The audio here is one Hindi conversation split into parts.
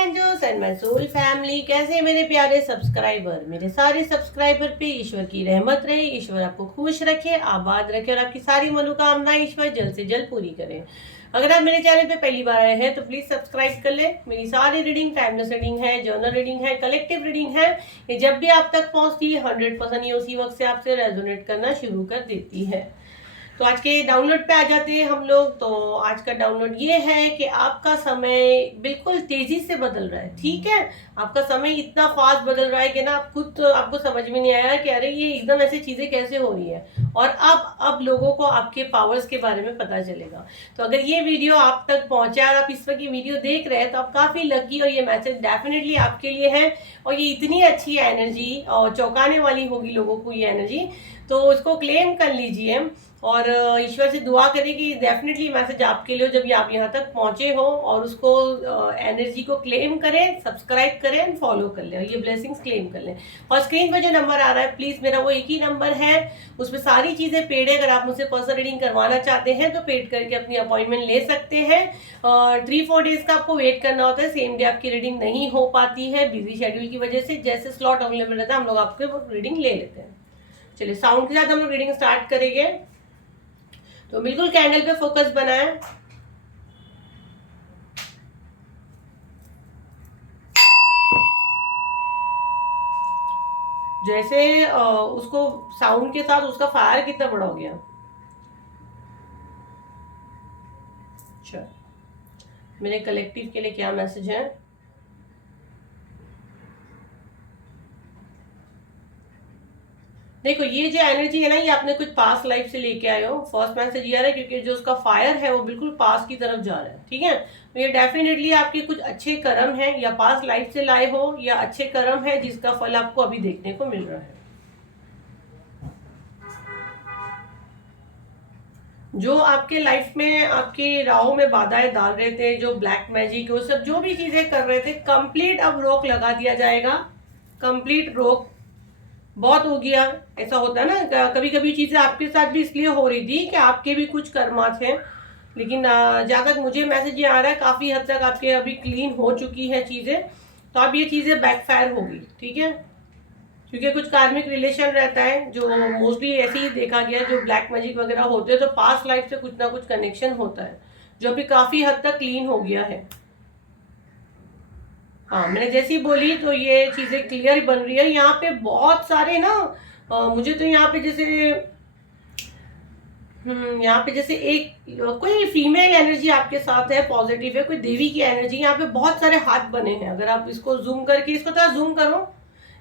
Angels and my soul family, कैसे हैं मेरे प्यारे सब्सक्राइबर। मेरे सारे सब्सक्राइबर पे ईश्वर की रहमत रहे, ईश्वर आपको खुश रखे, आबाद रखे और आपकी सारी मनोकामनाएं ईश्वर जल्द से जल्द पूरी करें। अगर आप मेरे चैनल पे पहली बार आए हैं तो प्लीज सब्सक्राइब कर ले। मेरी सारी रीडिंग टाइमलेस रीडिंग है, जर्नल रीडिंग है, कलेक्टिव रीडिंग है। ये जब भी आप तक पहुंचती है 100% ये उसी वक्त से आपसे रेजोनेट करना शुरू कर देती है। तो आज के डाउनलोड पे आ जाते हैं हम लोग। तो आज का डाउनलोड ये है कि आपका समय बिल्कुल तेजी से बदल रहा है। ठीक है, आपका समय इतना फास्ट बदल रहा है कि ना आप खुद तो आपको समझ में नहीं आया कि अरे ये एकदम ऐसी चीजें कैसे हो रही है। और अब लोगों को आपके पावर्स के बारे में पता चलेगा। तो अगर ये वीडियो आप तक पहुंचा और आप इस वक्त ये वीडियो देख रहे हैं तो आप काफी लकी और ये मैसेज डेफिनेटली आपके लिए है। और ये इतनी अच्छी एनर्जी और चौंकाने वाली होगी लोगों को ये एनर्जी, तो उसको क्लेम कर लीजिए और ईश्वर से दुआ करें कि डेफिनेटली मैसेज आपके लिए हो जब ये आप यहाँ तक पहुंचे हो। और उसको एनर्जी को क्लेम करें, सब्सक्राइब करें एंड फॉलो कर लें और ये ब्लेसिंग्स क्लेम कर लें। और स्क्रीन पर जो नंबर आ रहा है प्लीज मेरा वो एक ही नंबर है, उसमें सारी चीजें पेड है। अगर आप मुझसे पर्सनल रीडिंग करवाना चाहते हैं तो पेड करके अपनी अपॉइंटमेंट ले सकते हैं। 3-4 डेज का आपको वेट करना होता है, सेम डे आपकी रीडिंग नहीं हो पाती है बिजी शेड्यूल की वजह से। जैसे स्लॉट अवेलेबल रहता है हम लोग आपके रीडिंग ले लेते हैं। चलिए साउंड के साथ हम लोग रीडिंग स्टार्ट करेंगे। तो बिल्कुल कैंडल पे फोकस बनाएं। जैसे उसको साउंड के साथ उसका फायर कितना बड़ा हो गया। अच्छा, मेरे कलेक्टिव के लिए क्या मैसेज है। देखो ये जो एनर्जी है ना, ये आपने कुछ पास्ट लाइफ से लेके आए हो। फर्स्ट मैसेज ये आ रहा है क्योंकि जो उसका फायर है वो बिल्कुल पास्ट की तरफ जा रहा है। ठीक है, तो ये डेफिनेटली आपके कुछ अच्छे कर्म है, या पास्ट लाइफ से लाए हो या अच्छे कर्म है जिसका फल आपको अभी देखने को मिल रहा है। जो आपके लाइफ में आपकी राहों में बाधाएं डाल रहे थे, जो ब्लैक मैजिक वो सब जो भी चीजें कर रहे थे, कंप्लीट अब रोक लगा दिया जाएगा। कंप्लीट रोक, बहुत हो गया। ऐसा होता है ना, कभी कभी चीजें आपके साथ भी इसलिए हो रही थी कि आपके भी कुछ कर्मा थे। लेकिन जहां तक मुझे मैसेज ये आ रहा है काफी हद तक आपके अभी क्लीन हो चुकी है चीजें। तो अब ये चीजें बैकफायर होगी। ठीक है, क्योंकि कुछ कार्मिक रिलेशन रहता है जो मोस्टली ऐसे ही देखा गया, जो ब्लैक मैजिक वगैरह होते हैं तो पास्ट लाइफ से कुछ ना कुछ कनेक्शन होता है जो अभी काफी हद तक क्लीन हो गया है। हाँ, मैंने जैसी बोली तो ये चीजें क्लियर बन रही है। यहाँ पे बहुत सारे ना मुझे तो यहाँ पे जैसे यहाँ पे जैसे एक कोई फीमेल एनर्जी आपके साथ है, पॉजिटिव है, कोई देवी की एनर्जी। यहाँ पे बहुत सारे हाथ बने हैं। अगर आप इसको जूम करके इसको थोड़ा जूम करो,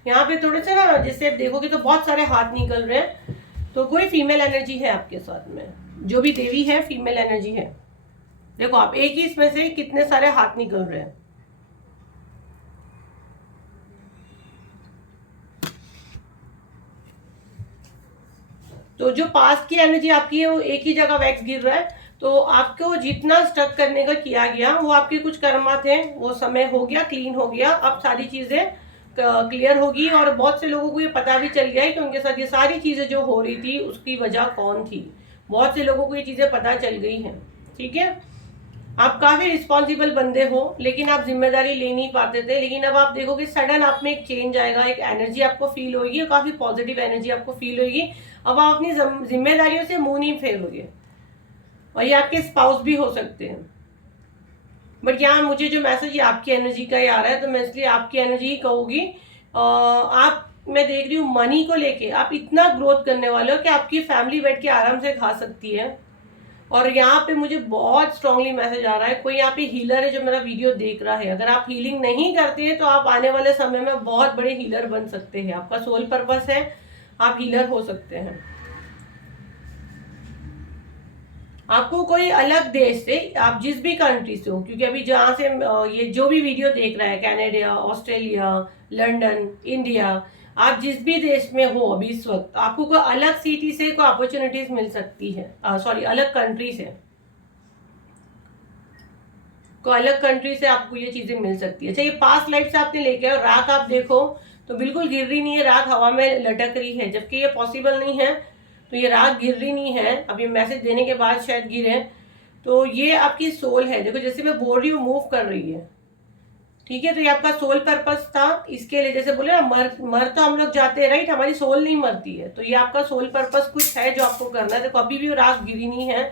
यहाँ पे थोड़े से ना जैसे आप देखोगे तो बहुत सारे हाथ निकल रहे हैं। तो कोई फीमेल एनर्जी है आपके साथ में, जो भी देवी है फीमेल एनर्जी है। देखो आप एक ही इसमें से कितने सारे हाथ निकल रहे हैं। तो जो पास्ट की एनर्जी आपकी है वो एक ही जगह वैक्स गिर रहा है। तो आपको जितना स्टक करने का किया गया वो आपके कुछ कर्मा थे, वो समय हो गया, क्लीन हो गया। अब सारी चीजें क्लियर होगी और बहुत से लोगों को ये पता भी चल गया है कि उनके साथ ये सारी चीजें जो हो रही थी उसकी वजह कौन थी। बहुत से लोगों को ये चीजें पता चल गई हैं। ठीक है, आप काफी रिस्पॉन्सिबल बंदे हो लेकिन आप जिम्मेदारी ले नहीं पाते थे। लेकिन अब आप देखोगे सडन आप में एक चेंज आएगा, एक एनर्जी आपको फील होगी और काफी पॉजिटिव एनर्जी आपको फील होगी। अब आप अपनी जिम्मेदारियों से मुंह नहीं फेरोगे। और ये आपके स्पाउस भी हो सकते हैं। बट यहाँ मुझे जो मैसेज ये आपकी एनर्जी का ही आ रहा है, तो मैं इसलिए आपकी एनर्जी ही कहूंगी। आप, मैं देख रही हूँ मनी को लेके आप इतना ग्रोथ करने वाले हो कि आपकी फैमिली बैठ के आराम से खा सकती है। और यहाँ पे मुझे बहुत स्ट्रांगली मैसेज आ रहा है, कोई यहाँ पे हीलर है जो मेरा वीडियो देख रहा है। अगर आप हीलिंग नहीं करते हैं तो आप आने वाले समय में बहुत बड़े हीलर बन सकते हैं। आपका सोल पर्पस है, आप हीलर हो सकते हैं। आपको कोई अलग देश से, आप जिस भी कंट्री से हो, क्योंकि अभी जहां से ये जो भी वीडियो देख रहा है, कनाडा, ऑस्ट्रेलिया, लंदन, इंडिया, आप जिस भी देश में हो अभी इस वक्त, आपको कोई अलग सिटी से कोई अपॉर्चुनिटीज मिल सकती है। सॉरी, अलग कंट्री से, कोई अलग कंट्री से आपको ये चीजें मिल सकती है। अच्छा, ये पास्ट लाइफ से आपने लेके आओ। राख आप देखो तो बिल्कुल गिर रही नहीं है, राख हवा में लटक रही है, जबकि ये पॉसिबल नहीं है। तो ये राख गिर रही नहीं है, अब ये मैसेज देने के बाद शायद गिरे। तो ये आपकी सोल है। देखो जैसे मैं बोल रही हूँ मूव कर रही है। ठीक है। तो ये आपका सोल पर्पस था, इसके लिए जैसे बोले ना मर तो हम लोग जाते हैं, राइट, हमारी सोल नहीं मरती है। तो ये आपका सोल पर्पस कुछ है जो आपको करना है। देखो अभी भी वो राख गिरी नहीं है,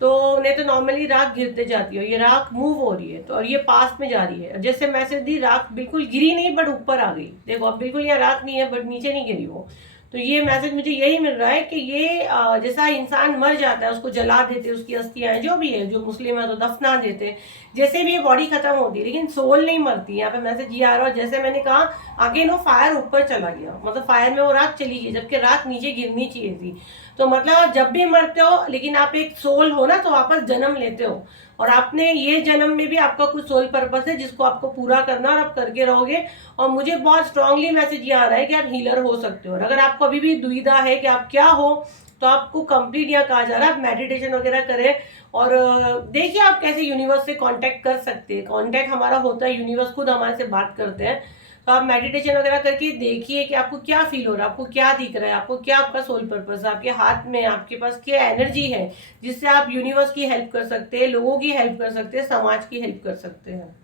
तो नहीं तो नॉर्मली राख गिरते जाती है, ये राख मूव हो रही है तो, और ये पास में जा रही है। जैसे मैसेज दी, राख बिल्कुल गिरी नहीं बट ऊपर आ गई। देखो अब बिल्कुल यहाँ राख नहीं है बट नीचे नहीं गिरी वो। तो ये मैसेज मुझे यही मिल रहा है कि ये जैसा इंसान मर जाता है उसको जला देते, उसकी अस्थियां जो भी है, जो मुस्लिम है तो दफना देते, जैसे भी ये बॉडी खत्म होती है, लेकिन सोल नहीं मरती। यहाँ पे मैसेज ये आ रहा है, जैसे मैंने कहा अगेन वो फायर ऊपर चला गया, मतलब फायर में वो राख चली गई, जबकि राख नीचे गिरनी चाहिए थी। तो मतलब आप जब भी मरते हो लेकिन आप एक सोल हो ना, तो वापस जन्म लेते हो, और आपने ये जन्म में भी आपका कुछ सोल पर्पस है जिसको आपको पूरा करना, और आप करके रहोगे। और मुझे बहुत स्ट्रांगली मैसेज ये आ रहा है कि आप हीलर हो सकते हो। और अगर आपको अभी भी दुविधा है कि आप क्या हो, तो आपको कंप्लीट यहाँ कहा जा रहा है आप मेडिटेशन वगैरह करें, और देखिए आप कैसे यूनिवर्स से कांटेक्ट कर सकते हैं। कांटेक्ट हमारा होता है, यूनिवर्स खुद हमारे से बात करते हैं। तो आप मेडिटेशन वगैरह करके देखिए कि आपको क्या फील हो रहा है, आपको क्या दिख रहा है, आपको क्या आपका सोल पर्पस है, आपके हाथ में आपके पास क्या एनर्जी है जिससे आप यूनिवर्स की हेल्प कर सकते हैं, लोगों की हेल्प कर सकते हैं, समाज की हेल्प कर सकते हैं।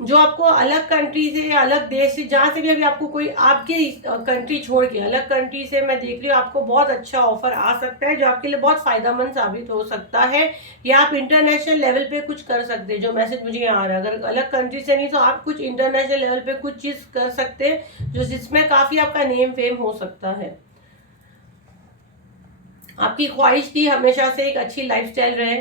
जो आपको अलग कंट्री से, अलग देश से, जहां से भी अभी आपको कोई आपकी कंट्री छोड़ के अलग कंट्री से मैं देख रही हूँ, आपको बहुत अच्छा ऑफर आ सकता है जो आपके लिए बहुत फायदेमंद साबित हो सकता है, या आप इंटरनेशनल लेवल पे कुछ कर सकते हैं। जो मैसेज मुझे यहाँ आ रहा है, अगर अलग कंट्री से नहीं तो आप कुछ इंटरनेशनल लेवल पे कुछ चीज कर सकते हैं जो जिसमें काफी आपका नेम फेम हो सकता है। आपकी ख्वाहिश थी हमेशा से एक अच्छी लाइफस्टाइल रहे,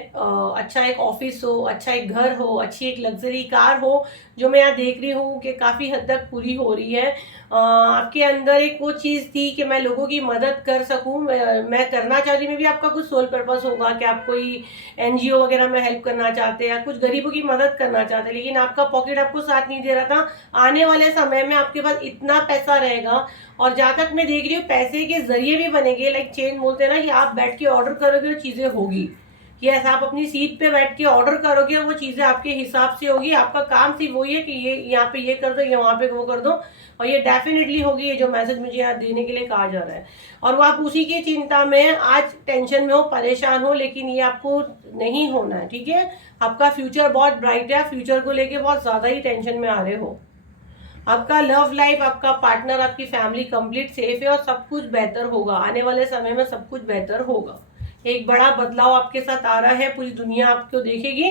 अच्छा एक ऑफिस हो, अच्छा एक घर हो, अच्छी एक लग्जरी कार हो, जो मैं यहाँ देख रही हूँ कि काफ़ी हद तक पूरी हो रही है। आपके अंदर एक वो चीज़ थी कि मैं लोगों की मदद कर सकूँ, मैं करना चाहती हूँ। मे भी आपका कुछ सोल पर्पस होगा कि आप कोई एनजीओ वगैरह में हेल्प करना चाहते हैं या कुछ गरीबों की मदद करना चाहते हैं, लेकिन आपका पॉकेट आपको साथ नहीं दे रहा था। आने वाले समय में आपके पास इतना पैसा रहेगा, और जहां तक मैं देख रही हूँ पैसे के जरिए भी बनेंगे, लाइक चेन बोलते हैं ना, कि आप बैठ के ऑर्डर करोगे तो चीजें होगी। कि ऐसा आप अपनी सीट पे बैठ के ऑर्डर करोगे और वो चीजें आपके हिसाब से होगी। आपका काम सिर्फ वही है कि ये यहाँ पे ये कर दो, ये वहां पे वो कर दो, और ये डेफिनेटली होगी। ये जो मैसेज मुझे यहाँ देने के लिए कहा जा रहा है, और वो आप उसी की चिंता में आज टेंशन में हो, परेशान हो, लेकिन ये आपको नहीं होना है, ठीक है। आपका फ्यूचर बहुत ब्राइट है, फ्यूचर को लेके बहुत ज्यादा ही टेंशन में आ रहे हो। आपका लव लाइफ, आपका पार्टनर, आपकी फैमिली कंप्लीट सेफ है, और सब कुछ बेहतर होगा। आने वाले समय में सब कुछ बेहतर होगा। एक बड़ा बदलाव आपके साथ आ रहा है, पूरी दुनिया आपको देखेगी,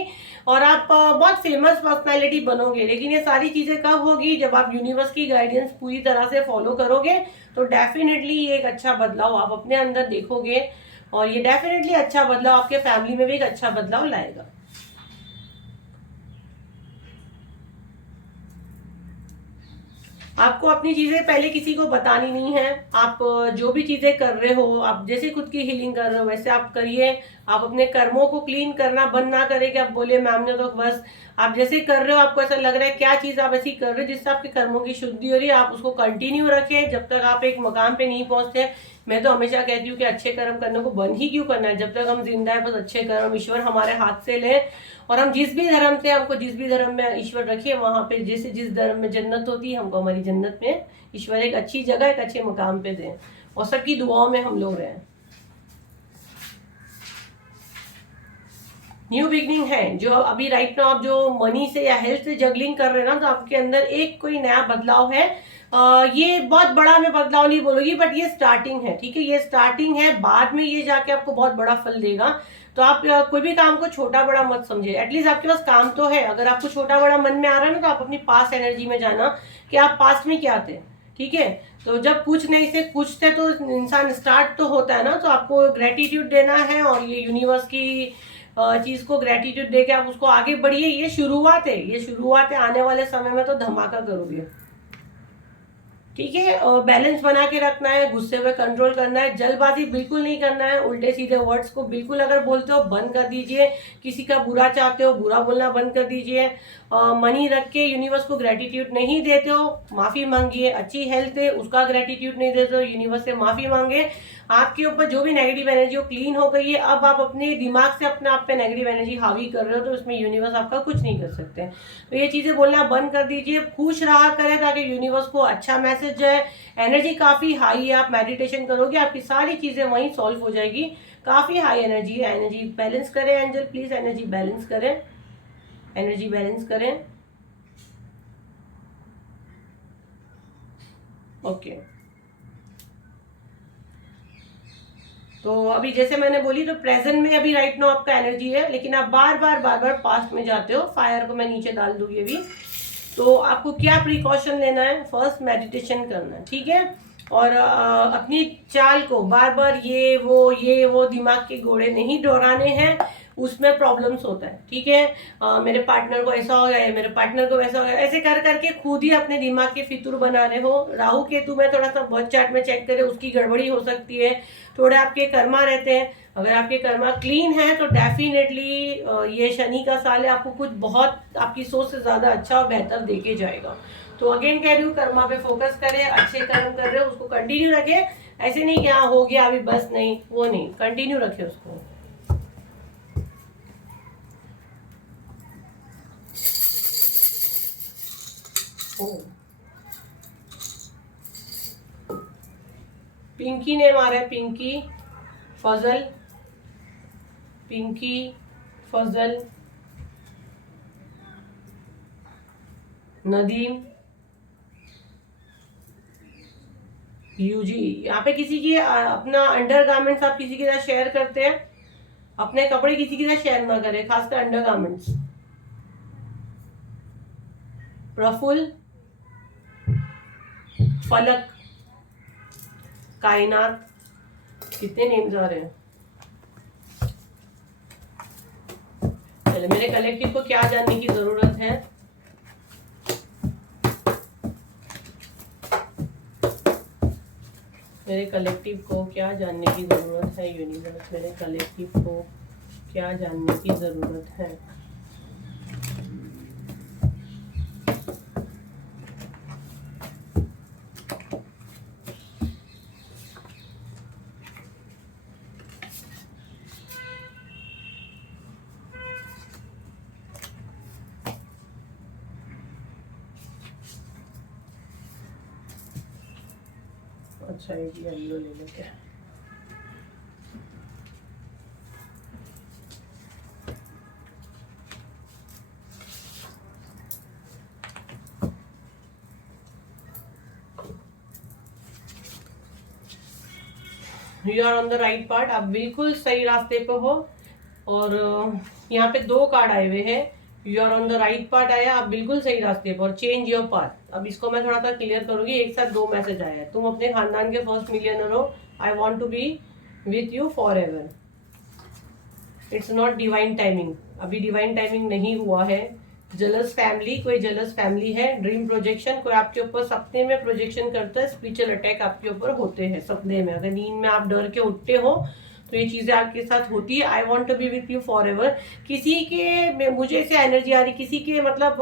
और आप बहुत फेमस पर्सनालिटी बनोगे। लेकिन ये सारी चीजें कब होगी, जब आप यूनिवर्स की गाइडेंस पूरी तरह से फॉलो करोगे, तो डेफिनेटली ये एक अच्छा बदलाव आप अपने अंदर देखोगे, और ये डेफिनेटली अच्छा बदलाव आपके फैमिली में भी एक अच्छा बदलाव लाएगा। आपको अपनी चीजें पहले किसी को बतानी नहीं है। आप जो भी चीजें कर रहे हो, आप जैसे खुद की हीलिंग कर रहे हो वैसे आप करिए। आप अपने कर्मों को क्लीन करना बंद ना करें कि आप बोले मैम ने तो बस, आप जैसे कर रहे हो आपको ऐसा लग रहा है क्या चीज आप ऐसी कर रहे हो जिससे आपके कर्मों की शुद्धि हो रही है, आप उसको कंटिन्यू रखें जब तक आप एक मकाम पे नहीं पहुंचते। मैं तो हमेशा कहती हूँ कि अच्छे कर्म करने को बंद ही क्यों करना है, जब तक हम जिंदा है बस अच्छे कर्म ईश्वर हमारे हाथ से ले। और हम जिस भी धर्म से, हमको जिस भी धर्म में ईश्वर रखिए, वहां पे जैसे जिस धर्म में जन्नत होती है, हमको हमारी जन्नत में ईश्वर एक अच्छी जगह, एक अच्छे मुकाम पे दें, और सबकी दुआओं में हम लोग रहें। न्यू बिगनिंग है जो अभी राइट नाउ आप जो मनी से या हेल्थ से जगलिंग कर रहे हैं ना, तो आपके अंदर एक कोई नया बदलाव है। ये बहुत बड़ा मैं बदलाव नहीं बोलूंगी, बट ये स्टार्टिंग है, ठीक है, ये स्टार्टिंग है। बाद में ये जाके आपको बहुत बड़ा फल देगा। तो आप कोई भी काम को छोटा बड़ा मत समझे, एटलीस्ट आपके पास काम तो है। अगर आपको छोटा बड़ा मन में आ रहा है ना, तो आप अपनी पास्ट एनर्जी में जाना कि आप पास्ट में क्या थे, ठीक है। तो जब कुछ नहीं से कुछ थे तो इंसान स्टार्ट तो होता है ना, तो आपको ग्रेटिट्यूड देना है, और ये यूनिवर्स की चीज को ग्रेटिट्यूड दे के आप उसको आगे बढ़िए। ये शुरुआत है, ये शुरुआत है, आने वाले समय में तो धमाका करोगे, ठीक है। बैलेंस बना के रखना है, गुस्से में कंट्रोल करना है, जल्दबाजी बिल्कुल नहीं करना है, उल्टे सीधे वर्ड्स को बिल्कुल अगर बोलते हो बंद कर दीजिए। किसी का बुरा चाहते हो बुरा बोलना बंद कर दीजिए। मनी रख के यूनिवर्स को ग्रेटिट्यूड नहीं देते हो, माफी मांगिए। अच्छी हेल्थ है, उसका ग्रेटिट्यूड नहीं देते हो, यूनिवर्स से माफी मांगे। आपके ऊपर जो भी नेगेटिव एनर्जी हो क्लीन हो गई है। अब आप अपने दिमाग से अपने आप पे नेगेटिव एनर्जी हावी कर रहे हो, तो उसमें यूनिवर्स आपका कुछ नहीं कर सकते। तो ये चीजें बोलना बंद कर दीजिए, खुश रहा करें ताकि यूनिवर्स को अच्छा मैसेज जाए। एनर्जी काफी हाई है, आप मेडिटेशन करोगे आपकी सारी चीजें वहीं सॉल्व हो जाएगी। काफी हाई एनर्जी है, एनर्जी बैलेंस करें एंजल, प्लीज एनर्जी बैलेंस करें। एनर्जी बैलेंस करें। ओके तो अभी जैसे मैंने बोली तो प्रेजेंट में अभी राइट नो आपका एनर्जी है, लेकिन आप बार बार पास्ट में जाते हो। फायर को मैं नीचे डाल दूंगी अभी। तो आपको क्या प्रिकॉशन लेना है, फर्स्ट मेडिटेशन करना है, ठीक है। और अपनी चाल को बार बार ये वो दिमाग के घोड़े नहीं दौड़ाने हैं, उसमें प्रॉब्लम्स होता है, ठीक है। मेरे पार्टनर को ऐसा हो गया है, मेरे पार्टनर को वैसा हो गया, ऐसे कर करके खुद ही अपने दिमाग के फितूर बना रहे हो। राहु केतु में थोड़ा सा बर्थ चार्ट में चेक करें, उसकी गड़बड़ी हो सकती है। थोड़े आपके कर्मा रहते हैं, अगर आपके कर्मा क्लीन है तो डेफिनेटली ये शनि का साल है, आपको कुछ बहुत आपकी सोच से ज्यादा अच्छा और बेहतर देके जाएगा। तो अगेन कह रही हूँ, कर्मा पे फोकस करें, अच्छे कर्म कर रहे हो उसको कंटिन्यू रखे। ऐसे नहीं कि हाँ हो गया अभी बस, नहीं वो नहीं, कंटिन्यू रखे उसको। पिंकी ने मारा है, पिंकी फजल, पिंकी फजल, नदीम, यूजी। यहाँ पे किसी की अपना अंडर गारमेंट्स आप किसी के साथ शेयर करते हैं, अपने कपड़े किसी के साथ शेयर ना करें, खासकर अंडर गारमेंट्स। प्रफुल्ल, फलक, कायनात, कितने नेम्स आ रहे हैं। चलो, मेरे कलेक्टिव को क्या जानने की जरूरत है। मेरे कलेक्टिव को क्या जानने की जरूरत है यूनिवर्स, मेरे कलेक्टिव को क्या जानने की जरूरत है। अच्छा ये येलो ले लेते हैं। You are on the right part, आप बिल्कुल सही रास्ते पे हो। और यहाँ पे 2 कार्ड आए हुए हैं, you are on the right part आया, आप बिल्कुल सही रास्ते पर, और चेंज योर पाथ। अब इसको मैं थोड़ा सा क्लियर करूंगी, एक साथ 2 मैसेज आया है। तुम अपने खानदान के फर्स्ट मिलियनर हो, I want to be with you forever. It's not divine timing, अभी डिवाइन टाइमिंग नहीं हुआ है। जलस फैमिली, कोई जलस फैमिली है। ड्रीम प्रोजेक्शन, कोई आपके ऊपर सपने में प्रोजेक्शन करता है। स्पिरिचुअल अटैक आपके ऊपर होते हैं सपने में, अगर नींद में आप डर के उठते हो तो ये चीजें आपके साथ होती है। I want to be with you forever, किसी के, मुझे ऐसे एनर्जी आ रही, किसी के मतलब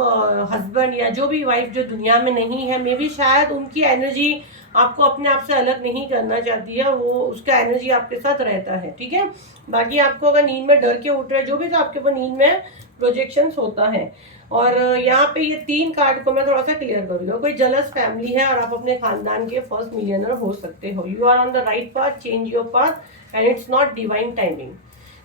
हस्बैंड या जो भी वाइफ जो दुनिया में नहीं है, मे बी शायद उनकी एनर्जी आपको अपने आप से अलग नहीं करना चाहती है, वो उसका एनर्जी आपके साथ रहता है, ठीक है। बाकी आपको अगर नींद में डर के उठ रहे जो भी, तो आपके ऊपर नींद में प्रोजेक्शंस होता है। और यहाँ पे ये 3 कार्ड को मैं थोड़ा सा क्लियर करूंगा। कोई जलस फैमिली है और आप अपने खानदान के फर्स्ट मिलियनर हो सकते हो। You are on the right path, change your path and it's not divine timing.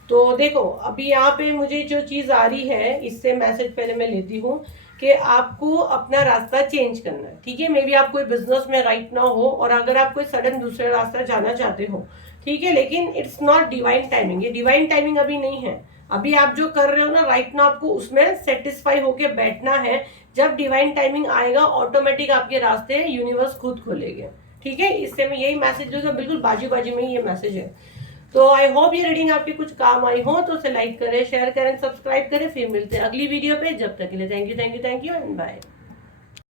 तो देखो अभी यहाँ पे मुझे जो चीज आ रही है, इससे मैसेज पहले मैं लेती हूँ कि आपको अपना रास्ता चेंज करना है, ठीक है। मे बी आप कोई बिजनेस में राइट ना हो, और अगर आप कोई सडन दूसरे रास्ता जाना चाहते हो, ठीक है, लेकिन इट्स नॉट डिवाइन टाइमिंग, ये डिवाइन टाइमिंग अभी नहीं है। अभी आप जो कर रहे हो ना राइट ना, आपको उसमें सेटिस्फाई होके बैठना है। जब डिवाइन टाइमिंग आएगा, ऑटोमेटिक आपके रास्ते यूनिवर्स खुद खोलेगा, ठीक है। इससे मैं यही मैसेज दूंगा, बिल्कुल बाजू बाजू में ही ये मैसेज है। तो आई होप ये रीडिंग आपकी कुछ काम आई हो, तो उसे लाइक करें, शेयर करें, सब्सक्राइब करें। फिर मिलते हैं अगली वीडियो पे, जब तक के लिए थैंक यू एंड बाय।